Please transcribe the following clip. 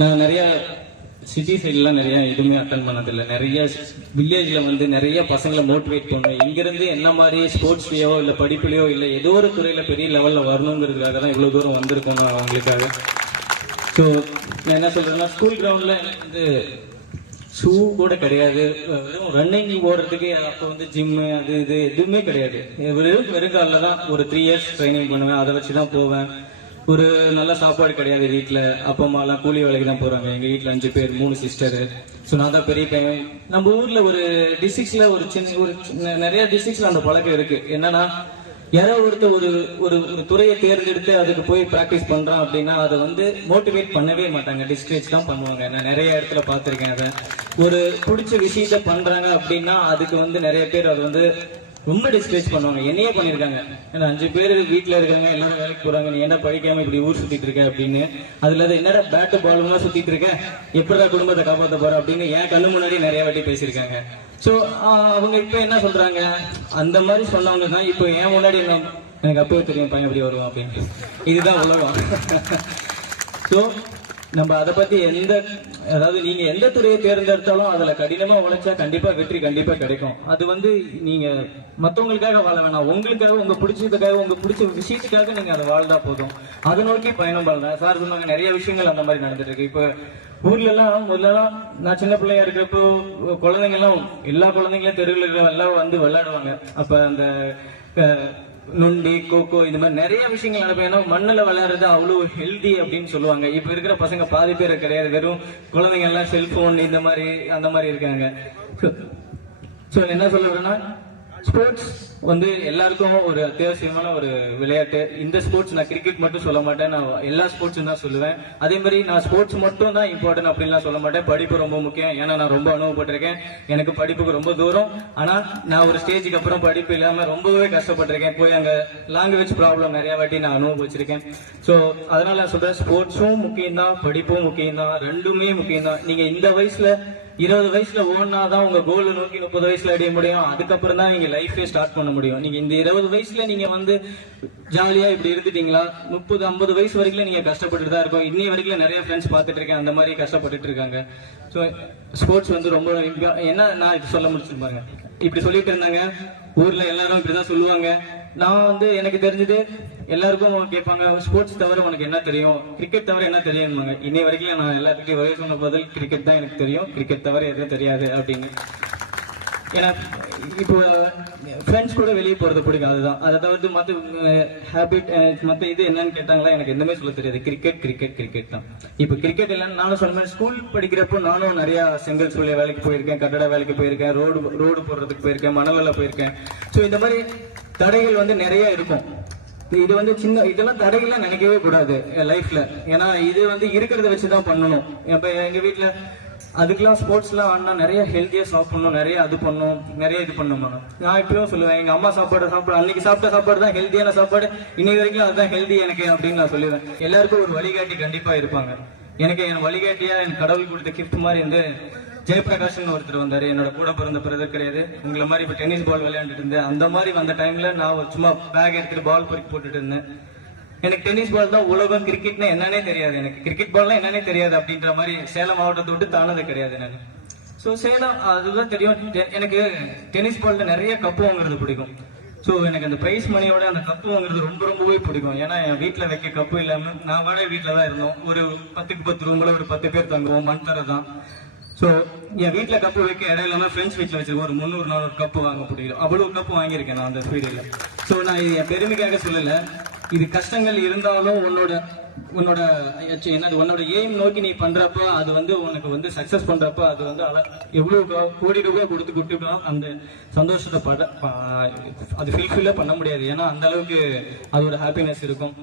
நான் நிறைய சிட்டி சைட்லாம் நிறைய எதுவுமே அட்டன் பண்ணதில்லை. நிறைய வில்லேஜ்ல வந்து நிறைய பசங்களை மோட்டிவேட் பண்ணுவேன். இங்கிருந்து என்ன மாதிரி ஸ்போர்ட்ஸ்லயோ இல்லை படிப்புலையோ இல்லை ஏதோ ஒரு துறையில பெரிய லெவல்ல வரணுங்கிறதுக்காக தான் இவ்வளவு தூரம் வந்திருக்கோம் நான் அவங்களுக்காக. ஸோ நான் என்ன சொல்றேன்னா, ஸ்கூல் கிரவுண்ட்ல வந்து ஷூ கூட கிடையாது, வெறும் ரன்னிங் ஓடுறதுக்கு அப்போ வந்து ஜிம்மு அது இது எதுவுமே கிடையாது. வெறுங்காலில் தான் ஒரு 3 இயர்ஸ் ட்ரைனிங் பண்ணுவேன், அதை வச்சு தான் போவேன். ஒரு நல்ல சாப்பாடு கிடையாது வீட்டில், அப்பா அம்மாலாம் கூலி வேலைக்கு தான் போறாங்க. எங்க வீட்டில் 5 பேர், 3 சிஸ்டரு. ஸோ நான் தான் பெரிய பையன். நம்ம ஊர்ல ஒரு டிஸ்ட்ரிக்ட்ல ஒரு நிறைய டிஸ்ட்ரிக்ட்ல அந்த பழக்கம் இருக்கு. என்னன்னா, யாரோ ஒருத்தர் ஒரு ஒரு ஒரு துறையை தேர்ந்தெடுத்து அதுக்கு போய் பிராக்டிஸ் பண்றான் அப்படின்னா அதை வந்து மோட்டிவேட் பண்ணவே மாட்டாங்க, டிஸ்கரேஜ் தான் பண்ணுவாங்க. நான் நிறைய இடத்துல பார்த்துருக்கேன். அதை ஒரு பிடிச்ச விஷயத்த பண்றாங்க அப்படின்னா அதுக்கு வந்து நிறைய பேர் அது வந்து ரொம்ப டிஸ்கரேஜ் பண்ணுவாங்க. என்னையே பண்ணிருக்காங்க. ஏன்னா 5 பேர் வீட்டுல இருக்காங்க, எல்லாரும் வேலைக்கு போறாங்க, நீ என்ன படிக்காம இப்படி ஊர் சுத்திட்டு இருக்க அப்படின்னு. அதுல என்னடா பேட்டு பாலும் சுத்திட்டு இருக்க, எப்படிதான் குடும்பத்தை காப்பாற்ற போற அப்படின்னு என் கண்ணு முன்னாடி நிறைய வாட்டி பேசியிருக்காங்க. சோ அவங்க இப்ப என்ன சொல்றாங்க, அந்த மாதிரி சொன்னவங்க தான் இப்போ என் முன்னாடி எனக்கு அப்பவே தெரியும் பையன் எப்படி வருவான் அப்படின்னு. இதுதான் உலகம். ஸோ நம்ம அதை பத்தி அதாவது நீங்க எந்த துறையை தேர்ந்தெடுத்தாலும் அதுல கடினமா உழைச்சா கண்டிப்பா வெற்றி கண்டிப்பா கிடைக்கும். அது வந்து நீங்க மத்தவங்களுக்காக வாழ வேணாம், உங்களுக்காக, உங்க பிடிச்சதுக்காக, உங்க பிடிச்ச விஷயத்துக்காக நீங்க அதை வாழ்ந்தா போதும். அதை நோக்கி பயணம் பண்ணலாம். சார் சொன்னாங்க நிறைய விஷயங்கள் அந்த மாதிரி நடந்துட்டு இருக்கு. இப்ப ஊர்ல எல்லாம் முதல்லாம் நான் சின்ன பிள்ளையா இருக்கிறப்போ குழந்தைங்க எல்லாம், எல்லா குழந்தைங்களும் தெருவில் எல்லாம் வந்து விளையாடுவாங்க. அப்ப அந்த நொண்டி, கோகோ, இந்த மாதிரி நிறைய விஷயங்கள் நடக்கும். ஏன்னா மண்ணில் விளையாடுறது அவ்வளவு ஹெல்தி அப்படின்னு சொல்லுவாங்க. இப்ப இருக்கிற பசங்க பாதி பேர் கிடையாது, வெறும் குழந்தைங்க எல்லாம் செல்போன் இந்த மாதிரி அந்த மாதிரி இருக்காங்க. ஸோ என்ன சொல்லுறேன்னா, ஸ்போர்ட்ஸ் வந்து எல்லாருக்கும் ஒரு அத்தியாவசியமான ஒரு விளையாட்டு. இந்த ஸ்போர்ட்ஸ் நான் கிரிக்கெட் மட்டும் சொல்ல மாட்டேன், நான் எல்லா ஸ்போர்ட்ஸும் தான் சொல்லுவேன். அதே மாதிரி நான் ஸ்போர்ட்ஸ் மட்டும் தான் இம்பார்ட்டன்ட் அப்படின்லாம் சொல்ல மாட்டேன். படிப்பு ரொம்ப முக்கியம். ஏன்னா நான் ரொம்ப அனுபவப்பட்டிருக்கேன், எனக்கு படிப்புக்கு ரொம்ப தூரம். ஆனா நான் ஒரு ஸ்டேஜுக்கு அப்புறம் படிப்பு இல்லாம ரொம்பவே கஷ்டப்பட்டிருக்கேன். போய் அங்க லாங்குவேஜ் ப்ராப்ளம் நிறைய வாட்டி நான் அனுபவிச்சிருக்கேன். ஸோ அதனால நான் சொல்றேன், ஸ்போர்ட்ஸும் முக்கியம் தான், படிப்பும் முக்கியம் தான், ரெண்டுமே முக்கியம் தான். நீங்க இந்த வயசுல 20 வயசுல ஓடினாதான் உங்க கோல் நோக்கி 30 வயசுல அடைய முடியும். அதுக்கப்புறம் தான் நீங்க லைஃபே ஸ்டார்ட் பண்ண முடியும். நீங்க இந்த 20 வயசுல நீங்க வந்து ஜாலியா இப்படி இருந்துட்டீங்களா, 30-50 வயசு வரைக்கும் நீங்க கஷ்டப்பட்டுட்டு தான் இருக்கும். இன்னி வரைக்கும் நிறைய ஃப்ரெண்ட்ஸ் பார்த்துட்டு இருக்கேன், அந்த மாதிரி கஷ்டப்பட்டுட்டு இருக்காங்க. ஸோ ஸ்போர்ட்ஸ் வந்து ரொம்ப என்ன, நான் இது சொல்ல முடிச்சிருப்பாங்க. இப்படி சொல்லிட்டு இருந்தாங்க, ஊர்ல எல்லாரும் இப்படிதான் சொல்லுவாங்க. நான் வந்து எனக்கு தெரிஞ்சது எல்லாருக்கும் கேட்பாங்க, ஸ்போர்ட்ஸ் தவிர உனக்கு என்ன தெரியும், கிரிக்கெட் தவிர என்ன தெரியும்பாங்க. இன்னை வரைக்கும் நான் எல்லாத்துக்கும் வயசு சொன்ன பதில் கிரிக்கெட் தான் எனக்கு தெரியும், கிரிக்கெட் தவிர எதுவும் தெரியாது அப்படின்னு. ஏன்னா இப்போ ஃப்ரெண்ட்ஸ் கூட வெளியே போறது பிடிக்கும், அதுதான். அதை தவிர்த்து மற்ற ஹேபிட் மற்ற இது என்னன்னு கேட்டாங்களா, எனக்கு எதுவுமே சொல்ல தெரியாது. கிரிக்கெட் கிரிக்கெட் கிரிக்கெட் தான். இப்போ கிரிக்கெட் இல்லைன்னு நானும் சொல்லுவேன். ஸ்கூல் படிக்கிறப்போ நானும் நிறைய செங்கல் சூழல் வேலைக்கு போயிருக்கேன், கட்டட வேலைக்கு போயிருக்கேன், ரோடு போடுறதுக்கு போயிருக்கேன், மணலில் போயிருக்கேன். ஸோ இந்த மாதிரி தடைகள் வந்து நிறைய இருக்கும். இது வந்து இதெல்லாம் தடைகள்லாம் நினைக்கவே கூடாது லைஃப்ல. ஏன்னா இது வந்து இருக்கிறத வச்சுதான் பண்ணணும். இப்ப எங்க வீட்டுல அதுக்கெல்லாம் ஸ்போர்ட்ஸ்லாம் ஆனா நிறைய ஹெல்த்தியா சாப்பிடணும், நிறைய அது பண்ணணும், நிறைய இது பண்ணணும். நான் இப்பயும் சொல்லுவேன், எங்க அம்மா சாப்பாடு அன்னைக்கு சாப்பிட்ட சாப்பாடு தான் ஹெல்த்தியான சாப்பாடு, இன்னைக்கு வரைக்கும் அதுதான் ஹெல்தி எனக்கு அப்படின்னு நான் சொல்லுவேன். எல்லாருக்கும் ஒரு வழிகாட்டி கண்டிப்பா இருப்பாங்க. எனக்கு என் வழிகாட்டியா என் கடவுள் கொடுத்த கிஃப்ட் மாதிரி வந்து ஜெயபிரகாஷ்னு ஒருத்தர் வந்தாரு. என்னோட கூட பிறந்த பிரதர் கிடையாது. உங்களை மாதிரி இப்ப டென்னிஸ் பால் விளையாண்டுட்டு இருந்தேன். அந்த மாதிரி வந்த டைம்ல நான் சும்மா பேக் எடுத்துட்டு பால் பொறுக்கி போட்டுட்டு இருந்தேன். எனக்கு டென்னிஸ் பால் தான் உலகம், கிரிக்கெட்னா என்னன்னே தெரியாது, எனக்கு கிரிக்கெட் பால்லாம் என்னன்னே தெரியாது அப்படின்ற மாதிரி சேலம் மாவட்டத்தை விட்டு தானது கிடையாது நான். ஸோ சேலம் அதுதான் தெரியும். எனக்கு டென்னிஸ் பால்ல நிறைய கப்பு வாங்குறது பிடிக்கும். ஸோ எனக்கு அந்த பிரைஸ் மணியோட அந்த கப்பு வாங்குறது ரொம்பவே பிடிக்கும். ஏன்னா என் வீட்டில் வைக்க கப்பு இல்லாம நான் வாடகை வீட்டில் தான் இருந்தோம். ஒரு 10க்கு 10 ரூம்ல ஒரு 10 பேர் தங்குவோம், மண் தர தான். ஸோ என் வீட்டுல கப்பு வைக்க இடம் இல்லாம ஃப்ரெண்ட்ஸ் வீட்டில் வச்சிருக்கோம். ஒரு 300-400 கப்பு வாங்க முடியும், அவ்வளவு கப்பு வாங்கியிருக்கேன் நான் அந்த ஃபீல்டில். ஸோ நான் இது என் பெருமைக்காக சொல்லல. இது கஷ்டங்கள் இருந்தாலும் உன்னோட எய்ம் நோக்கி நீ பண்றப்ப அது வந்து உனக்கு வந்து சக்சஸ் பண்றப்ப அது வந்து எவ்வளவு கோடி ரூபாய் கொடுத்துக்கலாம், அந்த சந்தோஷத்தை அது ஃபுல்ஃபில்லே பண்ண முடியாது. ஏன்னா அந்த அளவுக்கு அதோட ஹாப்பினஸ் இருக்கும்.